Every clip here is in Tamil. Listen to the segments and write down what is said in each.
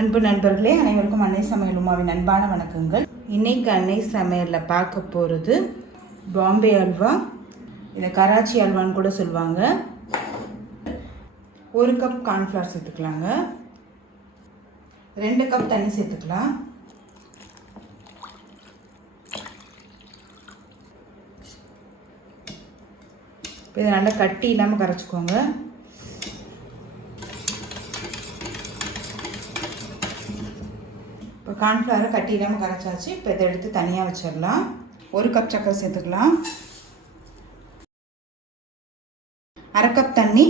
அன்பு நண்பர்களே, அனைவருக்கும் அன்னை சமையல் உமாவின் அன்பான வணக்கங்கள். இன்னைக்கு அன்னை சமையலில் பார்க்க போகிறது பாம்பே அல்வா, இதை கராச்சி அல்வான்னு கூட சொல்லுவாங்க. 1 கப் கார்ன்ஃப்ளவர் சேர்த்துக்கலாங்க. 2 கப் தண்ணி சேர்த்துக்கலாம். இப்போ இதை நல்லா கட்டி இல்லாமல் கரைச்சிக்கோங்க. இப்போ கார்ன்ஃப்ளவரை கட்டி இல்லாமல் கரைச்சாச்சு. இப்போ இதை எடுத்து தனியாக வச்சிடலாம். 1 கப் சர்க்கரை சேர்த்துக்கலாம். 1/2 கப் தண்ணி.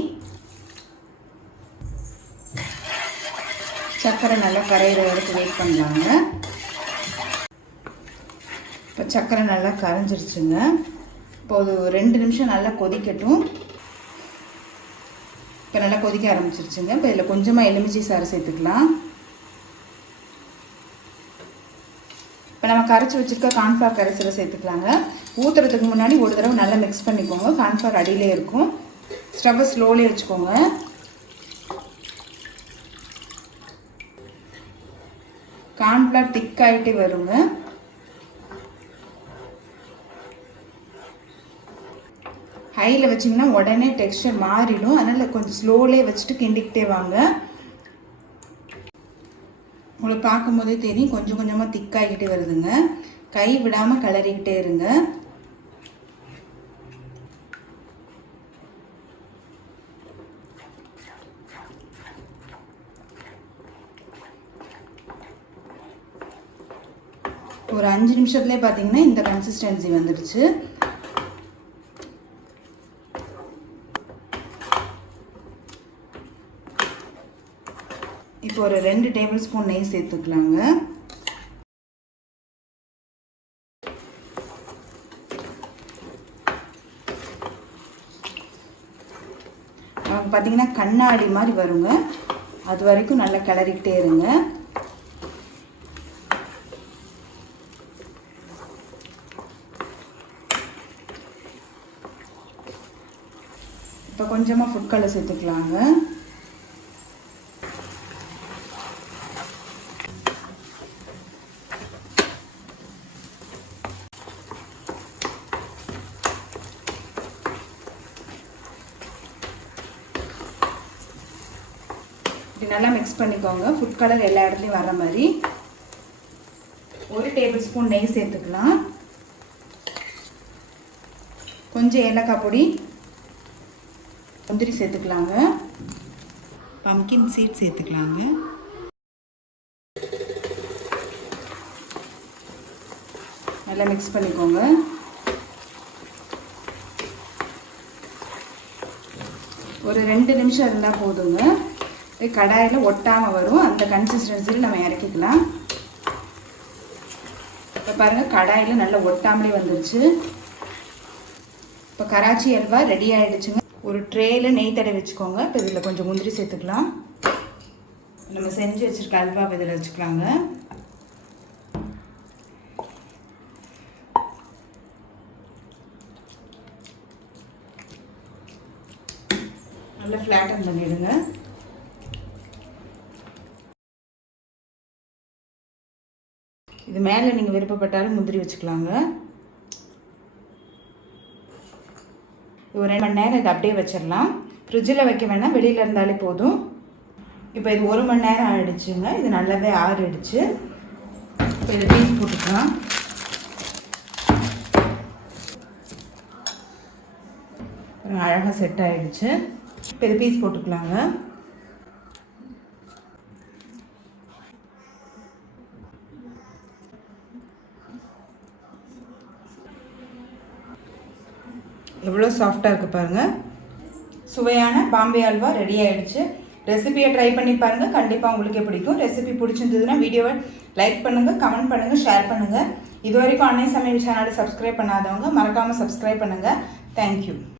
சர்க்கரை நல்லா கரையிற வரைக்கும் வெயிட் பண்ணலாங்க. இப்போ சர்க்கரை நல்லா கரைஞ்சிருச்சுங்க. இப்போ ஒரு 2 நிமிஷம் நல்லா கொதிக்கட்டும். இப்போ நல்லா கொதிக்க ஆரம்பிச்சிருச்சுங்க. இப்போ இதில் கொஞ்சமாக எலுமிச்சை சாறு சேர்த்துக்கலாம். இப்போ நம்ம கரைச்சி வச்சுருக்க கார்ன்ஃப்ளவர் கரைசலை சேர்த்துக்கலாங்க. ஊற்றுறதுக்கு முன்னாடி ஒரு தடவை நல்லா மிக்ஸ் பண்ணிக்கோங்க. கார்ன்ஃப்ளவர் அடியிலே இருக்கும். ஸ்டவ்வை ஸ்லோலி வச்சுக்கோங்க. கார்ன்ஃப்ளவர் திக்காகிட்டே வருங்க. ஹையில் வச்சிங்கன்னா உடனே டெக்ஸ்டர் மாறிடும். அதனால் கொஞ்சம் ஸ்லோலே வச்சுட்டு கிண்டிக்கிட்டே வாங்க. உங்களுக்கு பார்க்கும் போதே தெரியும் கொஞ்சம் கொஞ்சமாக திக்காகிக்கிட்டே வருதுங்க. கை விடாமல் கிளறிக்கிட்டே இருங்க. ஒரு 5 நிமிஷத்துலேயே பார்த்தீங்கன்னா இந்த கன்சிஸ்டன்சி வந்துடுச்சு. இப்போ ஒரு 2 டேபிள் ஸ்பூன் நெய் சேர்த்துக்கலாங்க. பார்த்தீங்கன்னா கண்ணாடி மாதிரி வருங்க. அது வரைக்கும் நல்லா கிளறிக்கிட்டே இருங்க. இப்போ கொஞ்சமாக ஃபுட் கலர் சேர்த்துக்கலாங்க. நல்லா மிக்ஸ் பண்ணிக்கோங்க. ஃபுட் கலர் எல்லா இடத்துலையும் வர மாதிரி. 1 டேபிள் ஸ்பூன் நெய் சேர்த்துக்கலாம். கொஞ்சம் ஏலக்காய் பொடி, முந்திரி சேர்த்துக்கலாங்க. பம்கின் சீட் சேர்த்துக்கலாங்க. நல்லா மிக்ஸ் பண்ணிக்கோங்க. ஒரு 2 நிமிஷம் இருந்தால் போதுங்க. கடாயில் ஒட்டாமல் வரும். அந்த கன்சிஸ்டன்சியில் நம்ம இறக்கிக்கலாம். இப்போ பாருங்கள், கடாயில் நல்லா ஒட்டாமலே வந்துருச்சு. இப்போ கராச்சி அல்வா ரெடி ஆகிடுச்சுங்க. ஒரு ட்ரேயில் நெய் தடவி வச்சுக்கோங்க. இப்போ இதில் கொஞ்சம் முந்திரி சேர்த்துக்கலாம். நம்ம செஞ்சு வச்சுருக்க அல்வா இதில் வச்சுக்கலாங்க. நல்லா ஃப்ளாட்டன் பண்ணிவிடுங்க. இது மேலே நீங்கள் விருப்பப்பட்டாலும் முந்திரி வச்சுக்கலாங்க. ஒரு 2 மணி நேரம் இதை அப்படியே வச்சிடலாம். ஃப்ரிட்ஜில் வைக்க வேணாம், வெளியில் இருந்தாலே போதும். இப்போ இது 1 மணி நேரம் ஆகிடுச்சுங்க. இது நல்லாவே ஆறிடுச்சு. இப்போ இதை பீஸ் போட்டுக்கலாம். அழகாக செட் ஆகிடுச்சு. இப்போ இது பீஸ் போட்டுக்கலாங்க. எவ்வளோ சாஃப்டாக இருக்குது பாருங்கள். சுவையான பாம்பே அல்வா ரெடி ஆகிடுச்சு. ரெசிபியை ட்ரை பண்ணி பாருங்கள். கண்டிப்பாக உங்களுக்கே பிடிக்கும். ரெசிபி பிடிச்சிருந்ததுன்னா வீடியோவை லைக் பண்ணுங்கள், கமெண்ட் பண்ணுங்கள், ஷேர் பண்ணுங்கள். இது வரைக்கும் அன்னை சமையல் சேனலை சப்ஸ்கிரைப் பண்ணாதவங்க மறக்காமல் சப்ஸ்கிரைப் பண்ணுங்கள். தேங்க்யூ.